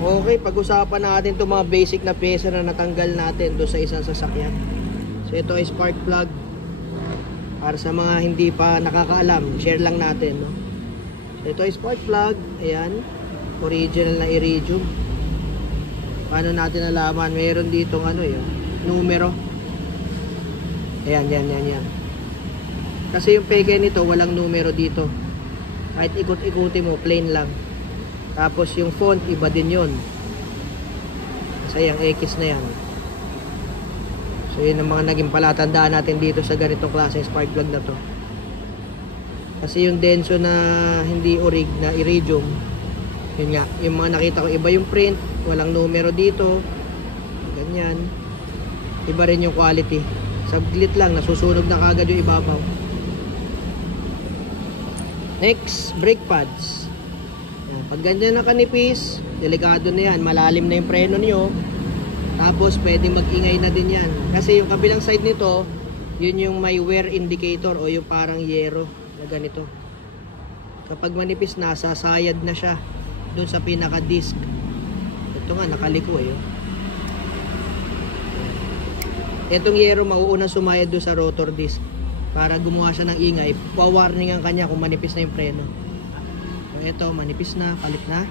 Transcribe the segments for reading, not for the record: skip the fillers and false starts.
Okay, pag-usapan natin itong mga basic na pyesa na natanggal natin doon sa isang sasakyan. So ito ay spark plug. Para sa mga hindi pa nakakaalam, share lang natin, no? So ito ay spark plug. Ayan, original na iridium. Paano natin nalaman? Mayroon dito ano yun, numero. Ayan, yan. Kasi yung peke nito walang numero dito. Kahit ikot-ikuti mo, plain lang. Tapos yung font, iba din yun. Kasi yung X na yan. So yun ang mga naging palatandaan natin dito sa ganitong klaseng spark plug na to. Kasi yung denso na hindi orig na iridium, yun nga, yung mga nakita ko, iba yung print, walang numero dito. Ganyan. Iba rin yung quality. Saglit lang, nasusunog na kagad yung ibabaw. Next, brake pads. Pag ganyan na kanipis, delikado na yan, malalim na yung preno niyo. Tapos pwedeng mag-ingay na din yan. Kasi yung kabilang side nito, yun yung may wear indicator o yung parang yero na ganito. Kapag manipis na, sasayad na siya dun sa pinaka-disc. Ito nga, nakaliko eh. Itong yero mauunang sumayad dun sa rotor disc. Para gumawa siya ng ingay, pawarningan kanya kung manipis na yung preno. Ito, manipis na, palit na.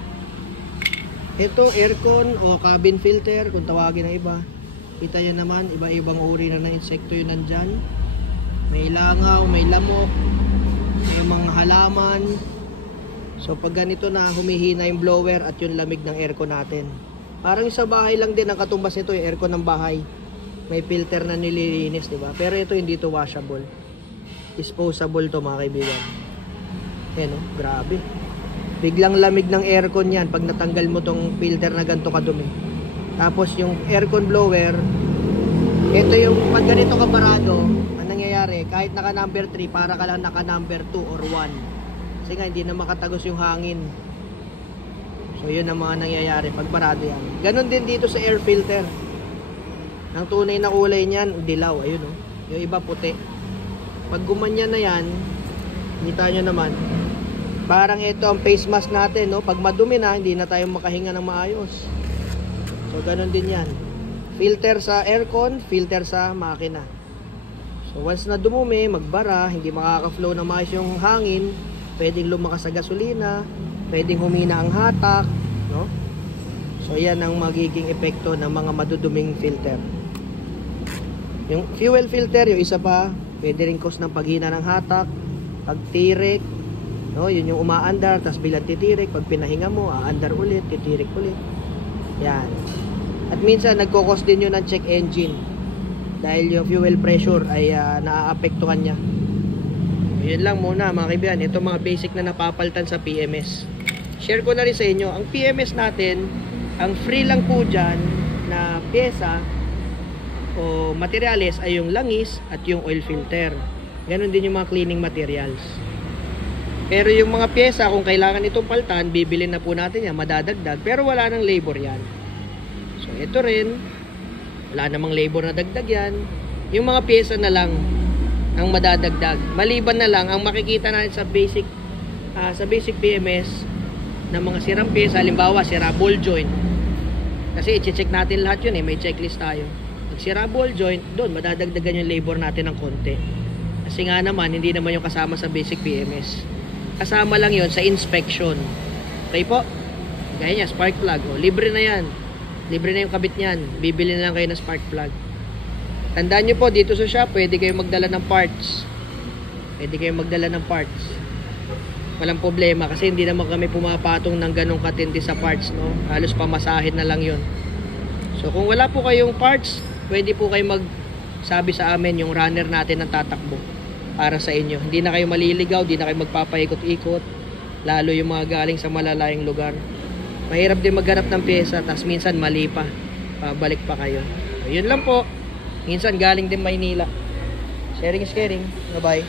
Ito, aircon o cabin filter, kung tawagin ng iba. Kita nyo naman, iba-ibang uri na ng insekto yun nandyan. May langaw, may lamok, may mga halaman. So, pag ganito na, humihina yung blower at yung lamig ng aircon natin. Parang sa bahay lang din ang katumbas nito, yung aircon ng bahay. May filter na nililinis, diba? Pero ito, hindi to washable. Disposable to, mga kaibigan. Ayan, oh, grabe. Biglang lamig ng aircon yan pag natanggal mo tong filter na ganito kadumi. Tapos yung aircon blower, ito yung pag ganito kabarado, ang nangyayari, kahit naka number 3, para ka lang naka number 2 or 1. Kasi nga hindi na makatagos yung hangin. So yun ang mga nangyayari pag barado yan. Ganon din dito sa air filter. Ang tunay na kulay niyan, dilaw, ayun oh. Yung iba puti. Pag gumanyan na yan, kita nyo naman, parang ito ang face mask natin, no? Pag madumi na, hindi na tayo makahinga ng maayos. So, ganun din yan. Filter sa aircon, filter sa makina. So, once na dumumi, magbara, hindi makaka-flow na maayos yung hangin, pwedeng lumakas sa gasolina, pwedeng humina ang hatak, no? So, yan ang magiging epekto ng mga maduduming filter. Yung fuel filter, yung isa pa, pwede rin cause ng paghina ng hatak, pagtirik, no, yun yung umaandar, tapos bilang titirik, pag pinahinga mo, aandar ulit, titirik ulit. Yan. At minsan, nagkukos din yun ng check engine. Dahil yung fuel pressure ay naaapektuhan niya. Yun lang muna, mga kaibigan. Ito mga basic na napapaltan sa PMS. Share ko na rin sa inyo. Ang PMS natin, ang free lang po dyan na pyesa o materials ay yung langis at yung oil filter. Ganon din yung mga cleaning materials. Pero yung mga pyesa, kung kailangan itong paltan, bibili na po natin yan, madadagdag. Pero wala nang labor yan. So, ito rin, wala namang labor na dagdag yan. Yung mga pyesa na lang ang madadagdag. Maliban na lang, ang makikita natin sa basic PMS ng mga sirang pyesa, halimbawa, sira ball joint. Kasi i-check natin lahat yun, may checklist tayo. Pag sira ball joint, doon, madadagdagan yung labor natin ng konti. Kasi nga naman, hindi naman yung kasama sa basic PMS. Kasama lang yon sa inspection. Okay po? Gaya niya, spark plug. O, libre na yan. Libre na yung kabit niyan. Bibili na lang kayo ng spark plug. Tandaan nyo po, dito sa shop, pwede kayong magdala ng parts. Walang problema kasi hindi naman kami pumapatong ng ganong katindi sa parts, no? Halos pamasahin na lang yon. So, kung wala po kayong parts, pwede po kayo magsabi sa amin yung runner natin ang tatakbo para sa inyo. Hindi na kayo maliligaw, hindi na kayo magpapaikot-ikot, lalo yung mga galing sa malalayong lugar. Mahirap din maghanap ng pyesa, tas minsan mali pa, pabalik pa kayo. So, yun lang po. Minsan galing din Maynila. Sharing is caring. Bye-bye.